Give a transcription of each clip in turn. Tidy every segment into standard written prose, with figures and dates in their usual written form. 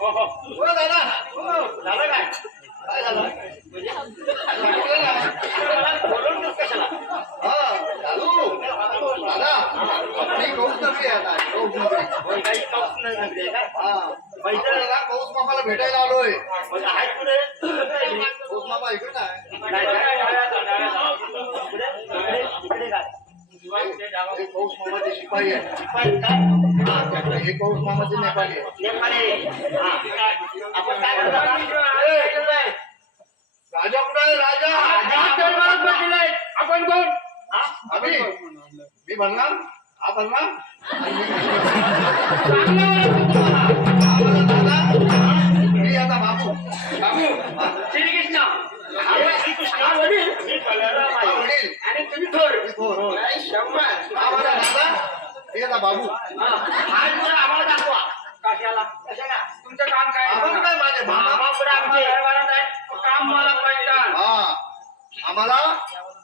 हो दादा. झालं काय? काय झालं? बोलवून कशाला? हा दादू दादा आपली कौस नगरी आहे आता. कौस नगरी काही कौस नगरी आहे का? हा मैत्रिणीला कौस मामाला भेटायला आलोय. आहे पुढे कौस मामा इकडे काय कौस मामाचे शिपाई आहे. शिपाई काय? हे कौस मामाचे नेपाळी आहे. नेपाळी आपण काय करतो? राजा कुठे आहे? राजा आपण कोण? आम्ही मी बनणार. हा बनणार. मी आता बाबू. बाबू श्रीकृष्ण. श्रीकृष्ण वडील आणि तुम्ही थोर. आम्हाला दादा हे आता बाबू. आज आम्हाला दाखवा. कशाला? कशाला? तुमचं काम काय? काय माझे मामा काम मला पाहिजे. हा आम्हाला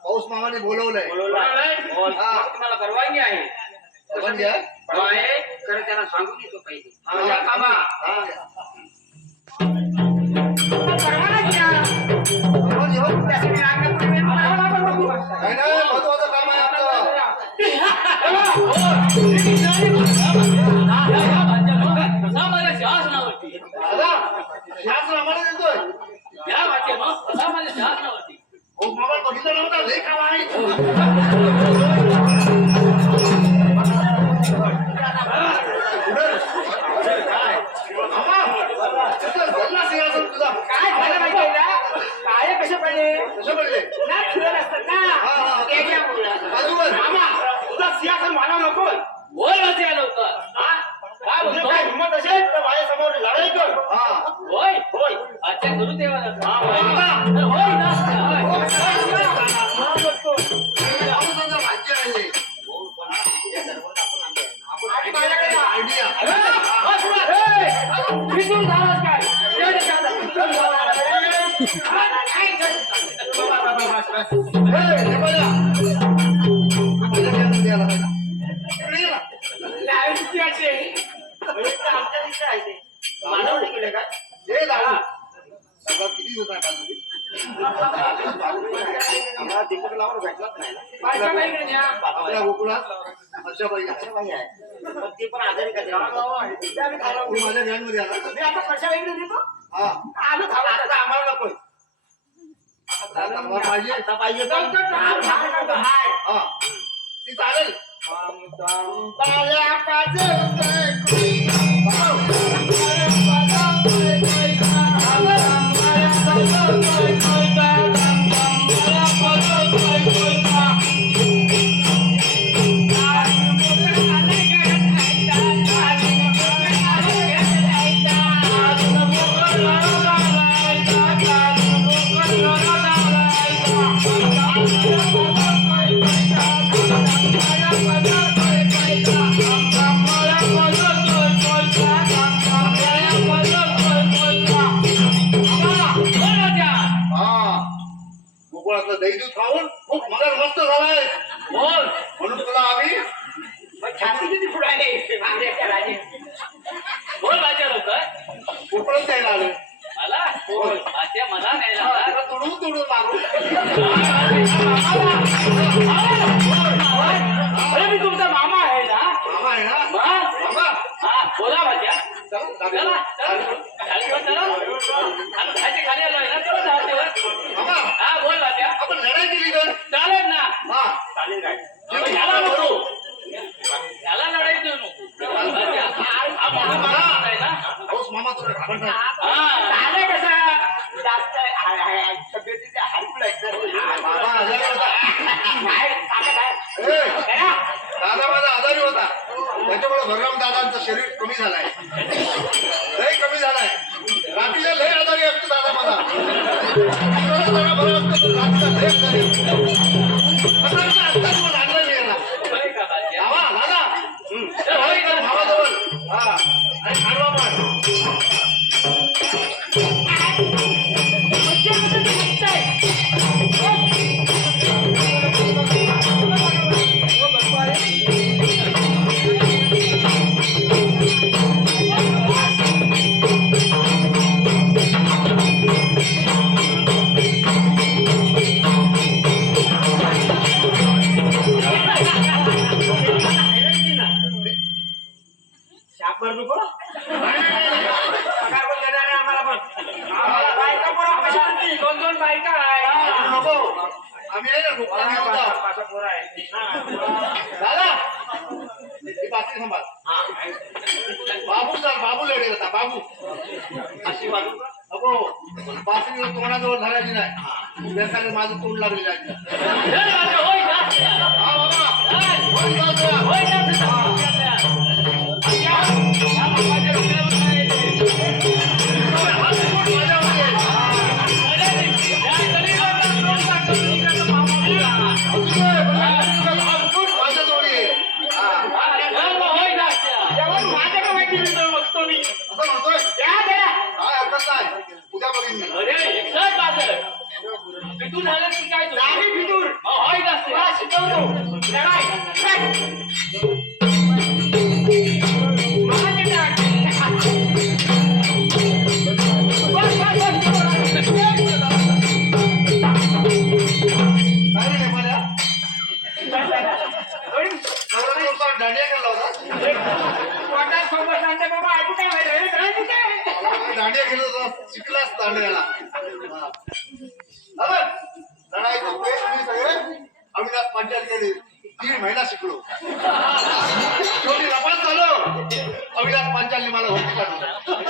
पाऊस मामाने बोलवलंय. तुम्हाला परवानगी आहे? परवानगी आहे खरं. त्यांना सांगून येतो पहिले. महत्वाचं काम आहे आमचं. शासन आम्हाला देतोय. या वाक्य माझ्या शासनावरती मामा बघितलं नव्हता. लय काम आहे. तुझा काय झालं माहिती ना? काय कसे पडले? कसे पडले ना? फिरत असतात ना त्याच्यामुळे. मामा तुझा सिंहासन मला नको. बोल वाचे आलं होतं. काय म्हणजे काय हिंमत असेल तर माझ्या समोर लढाई कर. होय होय अच्छा करू देवा. किती दिवस आम्हाला तिकडे लावून भेटलाच नाही ना. गोकुळात हर्षाबाई आहे. ते पण आजारी का माझ्या व्हॅन मध्ये आला. मी आता कशाबाईकडे देतो. हा आलो आता आम्हाला नकोय. पाहिजे पाहिजे हा ती चालेल. दही दूध खाऊन खूप मगर मस्त झालाय. बोल म्हणून तुला आम्ही छाती किती फुटायले. बोल माझ्या लोक उपळत द्यायला आले मला. बोल माझ्या मला नाही तुडून तुडून मारू. अरे मी तुमचा मामा आहे ना. मामा आहे ना. मामा हा बोला माझ्या. चला खाली आलो ना. चला हा बोल माझ्या. आपण लढाई केली तर चालेल ना. हा चालेल. याला नको. याला लढाई देऊ नको. मामा तुला चालेल कसा जास्त तब्येतीचे हालपुल दादा माझा आजारी होता. त्याच्यामुळे भगवान दादांचं शरीर कमी झालंय. लय कमी झालाय. रात्रीला लय आजारी असतो दादा माझा. बरं असतो रात्रीला लय आजारी भावाजवळ हा आणि खाडवा पण आम्ही आहे ना रोकला घेऊन जाऊ. दादा ही बाकी संभाळ. बाबू सर बाबू लढेल होता बाबू अशी बाजू नको बासरी तोंडाजवळ धरायची नाही त्यासाठी माझं तोंड लागलेलं आहे. हा उद्या बघीन मी. दांडिया केला होता दांडिया केला होता शिकलाच दांडियाला लढायचं मी सगळे अविनाश पांचालकडे 3 महिना शिकलो. शेवटी रपास झालो. अविनाश पांचालने मला होती काढून